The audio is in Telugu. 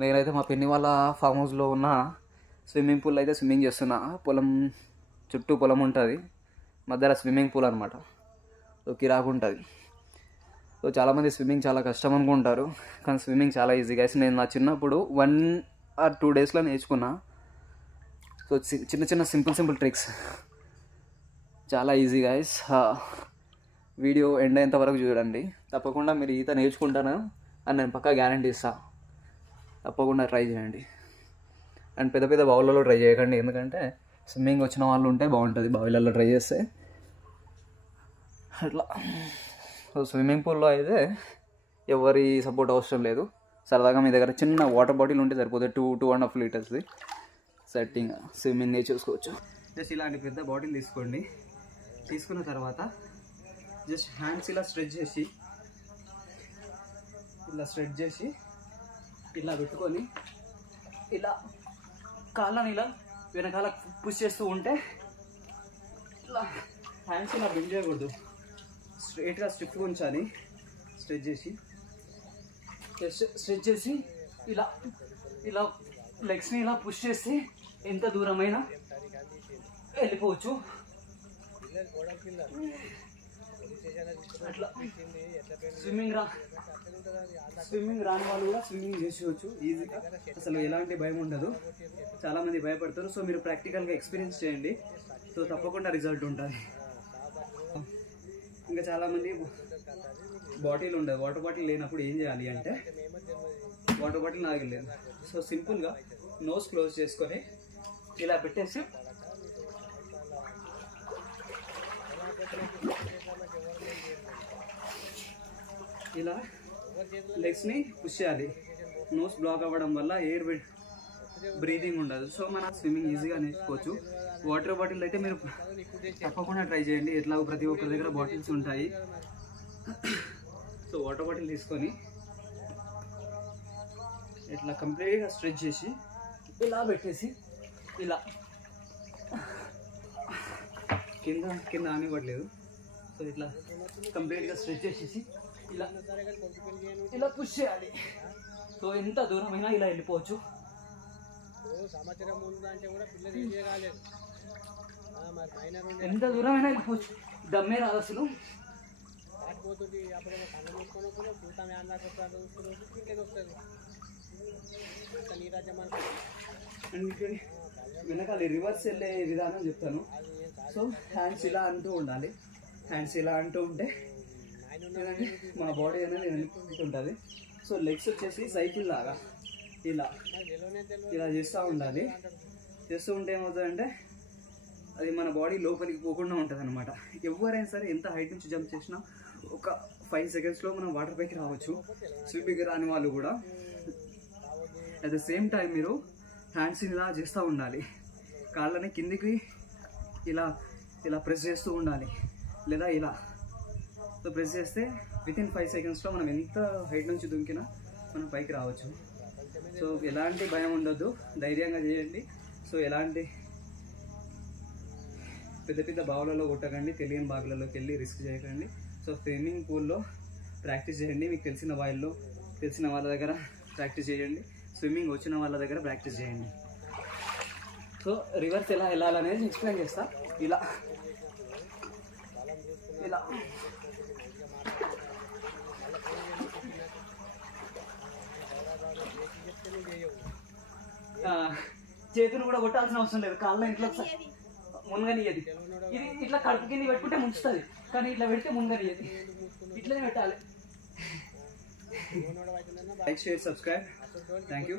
నేనైతే మా పిన్ని వాళ్ళ ఫామ్ హౌస్లో ఉన్న స్విమ్మింగ్ పూల్ అయితే స్విమ్మింగ్ చేస్తున్నా. పొలం చుట్టూ పొలం ఉంటుంది, మధ్యలో స్విమ్మింగ్ పూల్ అనమాట. సో కిరాకు ఉంటుంది. సో చాలామంది స్విమ్మింగ్ చాలా కష్టం అనుకుంటారు, కానీ స్విమ్మింగ్ చాలా ఈజీ గైస్. నేను నా చిన్నప్పుడు 1 or 2 డేస్లో నేర్చుకున్నా. సో చిన్న చిన్న సింపుల్ ట్రిక్స్, చాలా ఈజీ గైస్. వీడియో ఎండ్ అయ్యేంత వరకు చూడండి. తప్పకుండా మీరు ఈత నేర్చుకుంటాను అని నేను పక్కా గ్యారంటీ ఇస్తాను. తప్పకుండా ట్రై చేయండి. అండ్ పెద్ద పెద్ద బావులలో ట్రై చేయకండి, ఎందుకంటే స్విమ్మింగ్ వచ్చిన వాళ్ళు ఉంటే బాగుంటుంది బావిలలో ట్రై చేస్తే అట్లా. సో స్విమ్మింగ్ పూల్లో అయితే ఎవరి సపోర్ట్ అవసరం లేదు. సరదాగా మీ దగ్గర చిన్న వాటర్ బాటిల్ ఉంటే సరిపోతుంది, 2.5 లీటర్స్ది. సెట్టింగ్ స్విమ్మింగ్ నేర్చుకోవచ్చు. జస్ట్ ఇలాంటి పెద్ద బాటిల్ తీసుకోండి. తీసుకున్న తర్వాత జస్ట్ హ్యాండ్స్ ఇలా స్ట్రెచ్ చేసి ఇలా పెట్టుకొని ఇలా కాళ్ళని ఇలా వెనకాల పుష్ చేస్తూ ఉంటే, ఇలా హ్యాండ్స్ ఇలా బెండ్ చేయకూడదు, స్ట్రైట్గా స్టిఫ్గా ఉంచాలి. స్ట్రెచ్ చేసి ఇలా లెగ్స్ని ఇలా పుష్ చేస్తే ఎంత దూరమైనా వెళ్ళిపోవచ్చు. అట్లా స్విమ్మింగ్ రాని వాళ్ళు కూడా స్విమ్మింగ్ చేసేవచ్చు ఈజీగా, అసలు ఎలాంటి భయం ఉండదు. చాలామంది భయపడతారు. సో మీరు ప్రాక్టికల్గా ఎక్స్పీరియన్స్ చేయండి, సో తప్పకుండా రిజల్ట్ ఉంటుంది. ఇంకా చాలామంది బాటిల్ ఉండదు, వాటర్ బాటిల్ లేనప్పుడు ఏం చేయాలి అంటే, వాటర్ బాటిల్ నాగలేదు. సో సింపుల్గా నోస్ క్లోజ్ చేసుకొని ఇలా పెట్టేసి ఇలా లెగ్స్ని పుష్ చేయాలి. నోస్ బ్లాక్ అవ్వడం వల్ల ఎయిర్ బ్రీతింగ్ ఉండదు. సో మన స్విమ్మింగ్ ఈజీగా నేర్చుకోవచ్చు. వాటర్ బాటిల్ అయితే మీరు తప్పకుండా ట్రై చేయండి. ఎట్లాగో ప్రతి ఒక్కరి దగ్గర బాటిల్స్ ఉంటాయి. సో వాటర్ బాటిల్ తీసుకొని ఇట్లా కంప్లీట్గా స్ట్రెచ్ చేసి ఇలా పెట్టేసి ఇలా కింద ఆనివ్వట్లేదు. సో ఇట్లా కంప్లీట్గా స్ట్రెచ్ చేసేసి ఇలా పుష్ చేయాలి. సో ఎంత దూరమైనా ఇలా వెళ్ళిపోవచ్చు. ఎంత దూరమైనా వెళ్ళిపోవచ్చు, దమ్మే రాదు అసలు. వెనకాల రివర్స్ వెళ్ళే విధానం చెప్తాను. సో హ్యాండ్స్ ఇలా అంటూ ఉండాలి. హ్యాండ్స్ ఇలా అంటూ ఉంటే మన బాడీ అనేది వెనుకుంటుంది. సో లెగ్స్ వచ్చేసి సైకిల్ లాగా ఇలా చేస్తూ ఉండాలి. చేస్తూ ఉంటే ఏమవుతుందంటే, అది మన బాడీ లోపలికి పోకుండా ఉంటుంది అనమాట. ఎవరైనా సరే ఎంత హైట్ నుంచి జంప్ చేసినా ఒక 5 secondsలో మనం వాటర్ పైకి రావచ్చు, స్విమ్మింగ్ రాని వాళ్ళు కూడా. అట్ ద సేమ్ టైం మీరు హ్యాండ్స్ని ఇలా చేస్తూ ఉండాలి. కాళ్ళని కిందికి ఇలా ప్రెస్ చేస్తూ ఉండాలి, లేదా ఇలా. సో ప్రెస్ చేస్తే వితిన్ 5 secondsలో మనం ఎంత హైట్ నుంచి దుంకినా మనం పైకి రావచ్చు. సో ఎలాంటి భయం ఉండొద్దు, ధైర్యంగా చేయండి. సో ఎలాంటి పెద్ద బావులలో కొట్టకండి, తెలియని బావులలోకి వెళ్ళి రిస్క్ చేయకండి. సో స్విమ్మింగ్ పూల్లో ప్రాక్టీస్ చేయండి. మీకు తెలిసిన వాళ్ళ దగ్గర ప్రాక్టీస్ చేయండి. స్విమ్మింగ్ వచ్చిన వాళ్ళ దగ్గర ప్రాక్టీస్ చేయండి. సో రివర్స్ ఎలా వెళ్ళాలనేది ఎక్స్ప్లెయిన్ చేస్తా. ఇలా చేతులు కూడా కొట్టాల్సిన అవసరం లేదు. కాళ్ళ ఇంట్లో మునగనియది. ఇది ఇట్లా కడుపు కింద పెట్టుకుంటే ముంచుతుంది, కానీ ఇట్లా పెడితే మునగనియది. ఇట్లనే పెట్టాలి. Like, share, subscribe. Thank you.